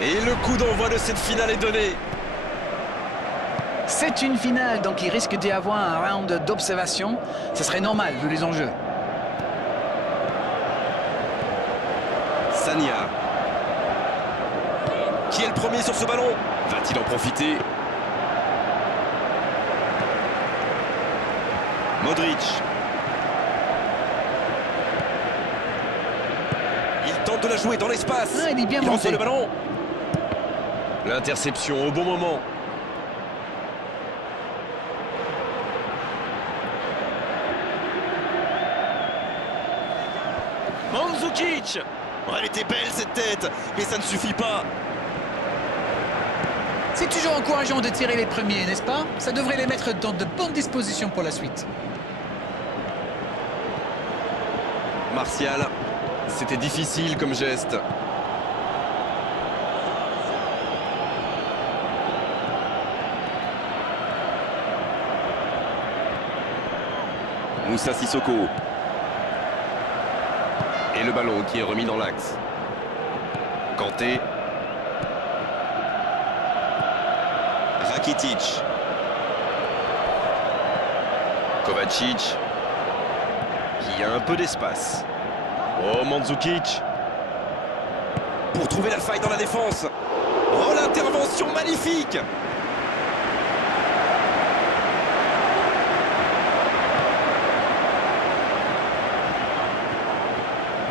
Et le coup d'envoi de cette finale est donné. C'est une finale, donc il risque d'y avoir un round d'observation. Ce serait normal vu les enjeux. Sagna. Qui est le premier sur ce ballon? Va-t-il en profiter? Modric. Il tente de la jouer dans l'espace. Ah, il est bien il monté. reçoit le ballon. L'interception au bon moment. Mandzukic. Oh, elle était belle cette tête, mais ça ne suffit pas. C'est toujours encourageant de tirer les premiers, n'est-ce pas? Ça devrait les mettre dans de bonnes dispositions pour la suite. Martial, c'était difficile comme geste. Moussa Sissoko. Et le ballon qui est remis dans l'axe. Kanté. Rakitic. Kovacic. Qui a un peu d'espace. Oh, Mandzukic. Pour trouver la faille dans la défense. Oh, l'intervention magnifique.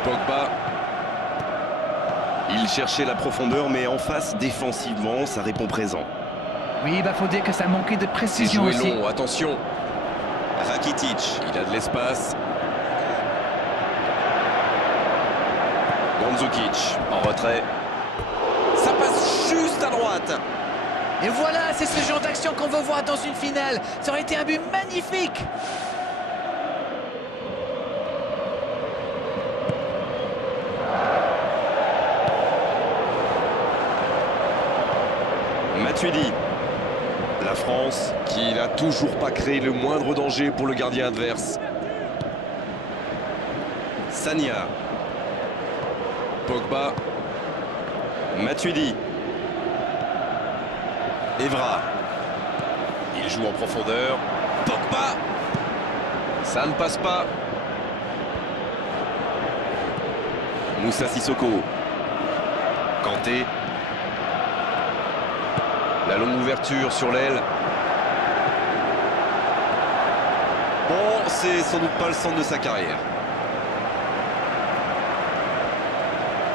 Pogba. Il cherchait la profondeur, mais en face, défensivement, ça répond présent. Oui, bah faut dire que ça manquait de C'est précision joué aussi. long, attention. Rakitic, il a de l'espace. Mandzukic, en retrait. Ça passe juste à droite. Et voilà, c'est ce genre d'action qu'on veut voir dans une finale. Ça aurait été un but magnifique. Matuidi. La France qui n'a toujours pas créé le moindre danger pour le gardien adverse. Sagna. Pogba. Matuidi. Evra. Il joue en profondeur. Pogba. Ça ne passe pas. Moussa Sissoko. Kanté. La longue ouverture sur l'aile. Bon, c'est sans doute pas le centre de sa carrière.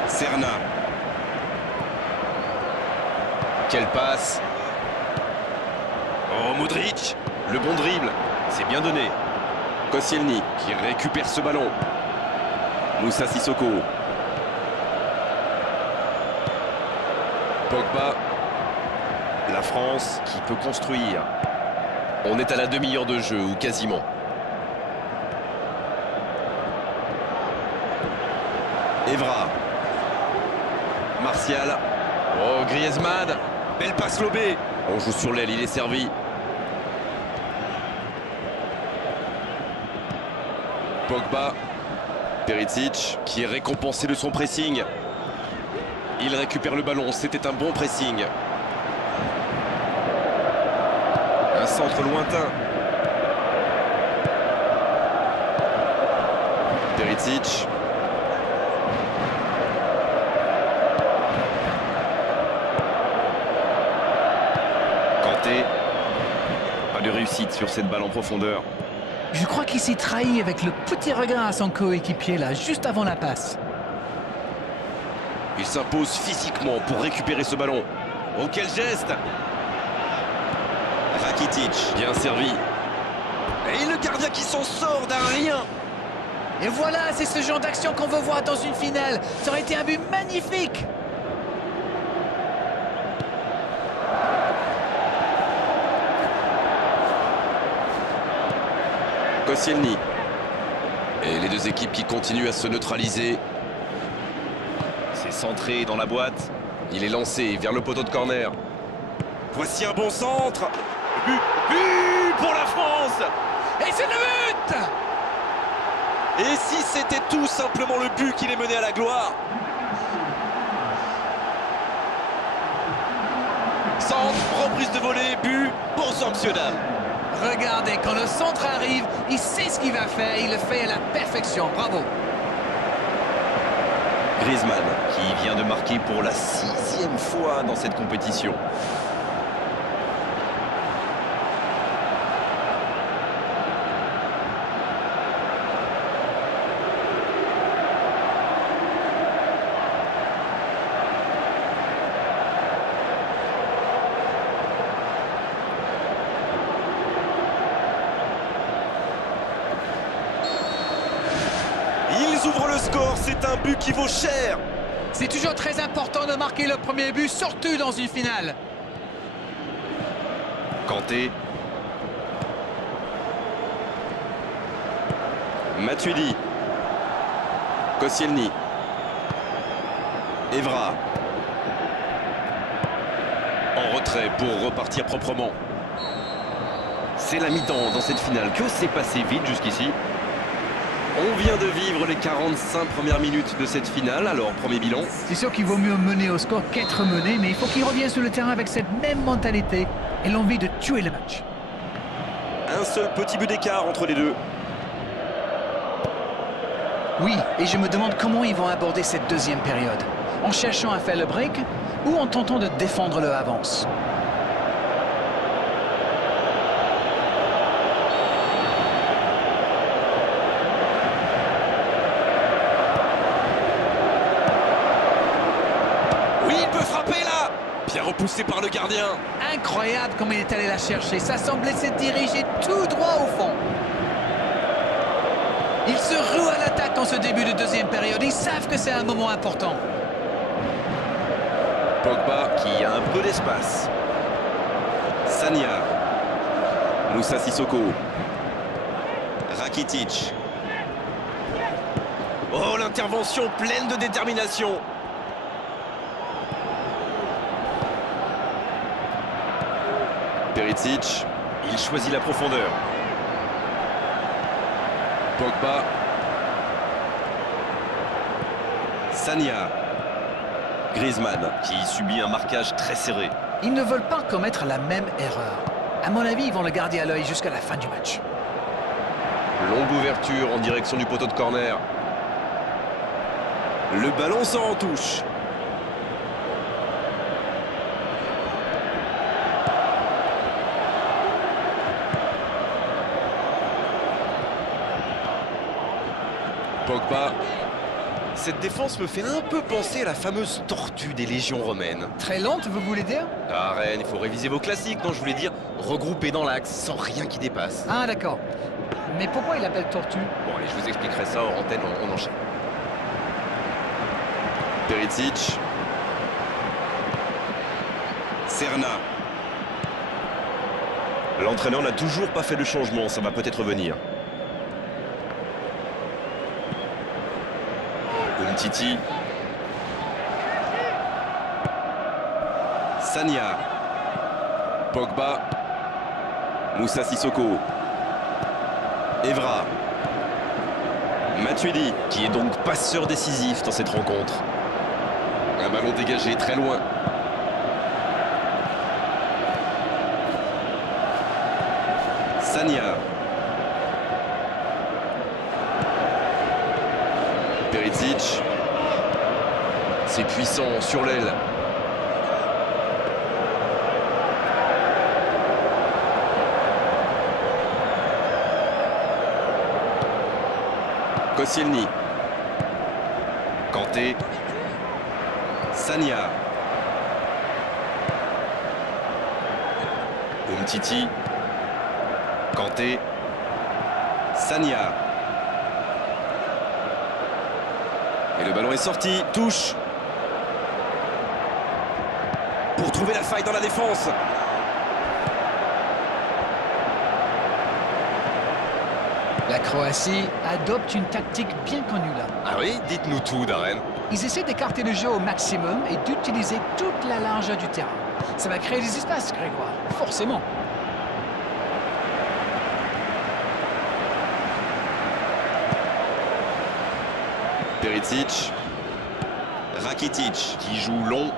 Serna. Quelle passe. Oh, Modric. Le bon dribble. C'est bien donné. Koscielny qui récupère ce ballon. Moussa Sissoko. Pogba. La France qui peut construire. On est à la demi-heure de jeu, ou quasiment. Evra. Martial. Oh, Griezmann. Belle passe lobée. On joue sur l'aile, il est servi. Pogba. Perisic qui est récompensé de son pressing. Il récupère le ballon, c'était un bon pressing. Un centre lointain. Perisic. Kanté. Pas de réussite sur cette balle en profondeur. Je crois qu'il s'est trahi avec le petit regard à son coéquipier là, juste avant la passe. Il s'impose physiquement pour récupérer ce ballon. Oh, quel geste! Rakitic, bien servi. Et le gardien qui s'en sort d'un rien. Et voilà, c'est ce genre d'action qu'on veut voir dans une finale. Ça aurait été un but magnifique. Koscielny. Et les deux équipes qui continuent à se neutraliser. C'est centré dans la boîte. Il est lancé vers le poteau de corner. Voici un bon centre. But pour la France. Et c'est le but! Et si c'était tout simplement le but qui les menait à la gloire? centre, reprise de volée, but, bon sanctionnable. Regardez, quand le centre arrive, il sait ce qu'il va faire, il le fait à la perfection. Bravo. Griezmann, qui vient de marquer pour la 6e fois dans cette compétition. Ils ouvrent le score, c'est un but qui vaut cher. C'est toujours très important de marquer le premier but, surtout dans une finale. Kanté. Matuidi. Koscielny. Evra. En retrait pour repartir proprement. C'est la mi-temps dans cette finale. Que s'est passé vite jusqu'ici? On vient de vivre les 45 premières minutes de cette finale, alors premier bilan. C'est sûr qu'il vaut mieux mener au score qu'être mené, mais il faut qu'il revienne sur le terrain avec cette même mentalité et l'envie de tuer le match. Un seul petit but d'écart entre les deux. Oui, et je me demande comment ils vont aborder cette deuxième période. En cherchant à faire le break ou en tentant de défendre le avance. Bien repoussé par le gardien. Incroyable comme il est allé la chercher. Ça semblait se diriger tout droit au fond. Ils se ruent à l'attaque en ce début de deuxième période. Ils savent que c'est un moment important. Pogba qui a un peu d'espace. Sagna. Moussa Sissoko. Rakitic. Oh, l'intervention pleine de détermination. Perisic, il choisit la profondeur. Pogba. Sagna. Griezmann, qui subit un marquage très serré. Ils ne veulent pas commettre la même erreur. À mon avis, ils vont le garder à l'œil jusqu'à la fin du match. Longue ouverture en direction du poteau de corner. Le ballon sort en touche. Pogba. Cette défense me fait un peu penser à la fameuse tortue des légions romaines. Très lente, vous voulez dire? Ah, Rennes, il faut réviser vos classiques. Non, je voulais dire regrouper dans l'axe, sans rien qui dépasse. Ah, d'accord. Mais pourquoi il l'appelle tortue? Bon, allez, je vous expliquerai ça hors antenne, on enchaîne. Perisic. Serna. L'entraîneur n'a toujours pas fait de changement, ça va peut-être venir. Umtiti. Sagna. Pogba. Moussa Sissoko. Evra. Matuidi, qui est donc passeur décisif dans cette rencontre. Un ballon dégagé très loin. Sagna. Perisic. C'est puissant sur l'aile. Koscielny. Kanté. Sagna. Umtiti. Kanté. Sagna. Et le ballon est sorti. Touche. Pour trouver la faille dans la défense. La Croatie adopte une tactique bien connue là. Ah oui, dites-nous tout, Darren. Ils essaient d'écarter le jeu au maximum et d'utiliser toute la largeur du terrain. Ça va créer des espaces, Grégoire, forcément. Perisic. Rakitic qui joue long.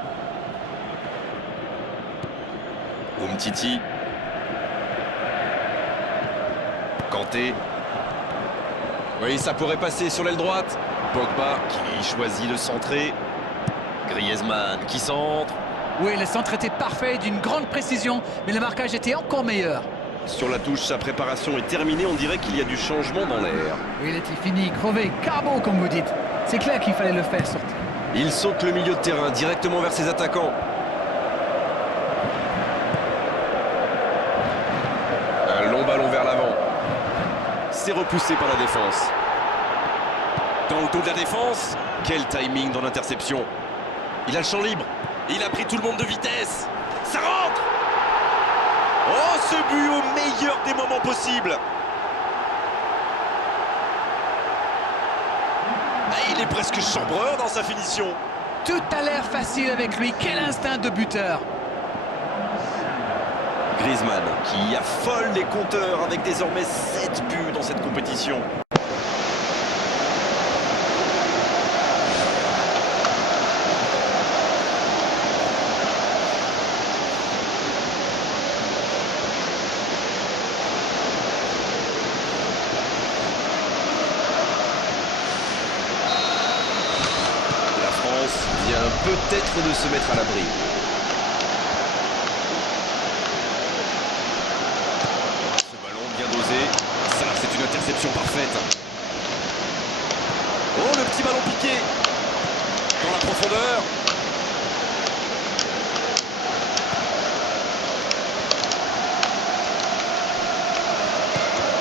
Umtiti. Kanté. Oui, ça pourrait passer sur l'aile droite. Pogba qui choisit de centrer. Griezmann qui centre. Oui, le centre était parfait, d'une grande précision, mais le marquage était encore meilleur. Sur la touche, sa préparation est terminée. On dirait qu'il y a du changement dans l'air. Oui, il était fini, crevé, carbo comme vous dites. C'est clair qu'il fallait le faire sortir. Il saute le milieu de terrain directement vers ses attaquants. Un long ballon vers l'avant. C'est repoussé par la défense. Dans le dos de la défense. Quel timing dans l'interception. Il a le champ libre. Il a pris tout le monde de vitesse. Ça rentre. Oh, ce but au meilleur des moments possibles. Il est presque chambreur dans sa finition. Tout a l'air facile avec lui. Quel instinct de buteur. Griezmann qui affole les compteurs avec désormais 7 buts dans cette compétition. Vient peut-être de se mettre à l'abri. Ce ballon bien dosé. Ça, c'est une interception parfaite. Oh, le petit ballon piqué. Dans la profondeur.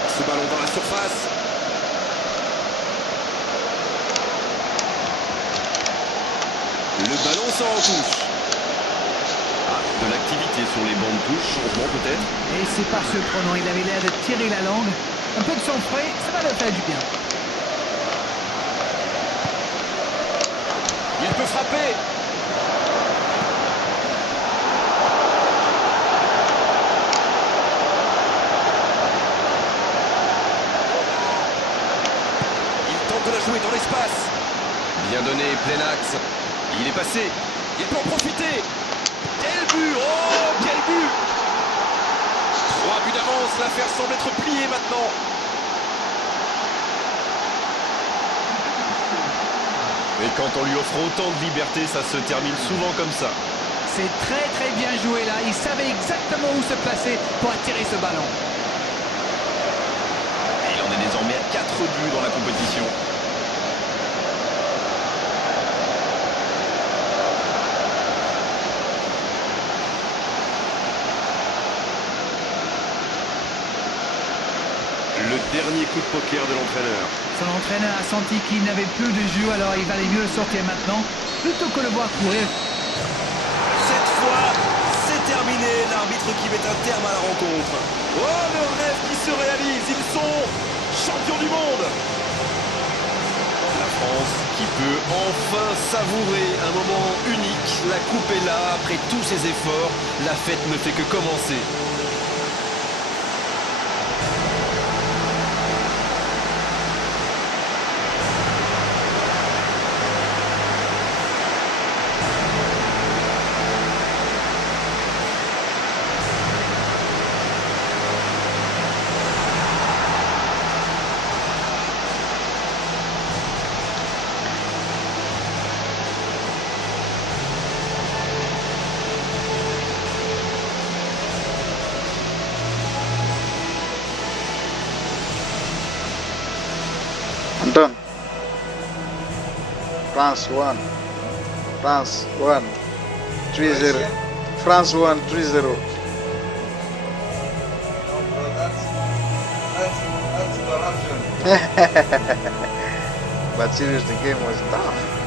Ce ballon dans la surface. Le ballon sort en touche. Ah, de l'activité sur les bancs de touche, changement peut-être. Et c'est pas surprenant, il avait l'air de tirer la langue. Un peu de sang frais, ça va le faire du bien. Il peut frapper. Il tente de la jouer dans l'espace. Bien donné, plein axe. Il est passé, il peut en profiter. Quel but, oh quel but. 3 buts d'avance, l'affaire semble être pliée maintenant. Et quand on lui offre autant de liberté, ça se termine souvent comme ça. C'est très bien joué là, il savait exactement où se placer pour attirer ce ballon. Et il en est désormais à 4 buts dans la compétition. Le dernier coup de poker de l'entraîneur. Son entraîneur a senti qu'il n'avait plus de jus, alors il valait mieux le sortir maintenant, plutôt que le voir courir. Cette fois, c'est terminé. L'arbitre qui met un terme à la rencontre. Oh, le rêve qui se réalise. Ils sont champions du monde. La France qui peut enfin savourer un moment unique. La coupe est là. Après tous ses efforts, la fête ne fait que commencer. Anton. France 1. France 1. 3-0. France 1, 3-0. No, bro, that's corruption. But seriously, the game was tough.